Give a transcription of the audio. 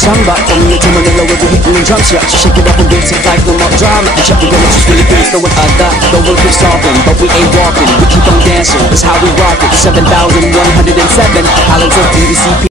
samba. Coming to Manila with the hitting and drums, yeah. Shake it up and dance it like no more drama. And check the village, just Philippines, throwing other. The world keeps talking, but we ain't walking. We keep on dancing, that's how we rock it. 7,107 islands of DDCP.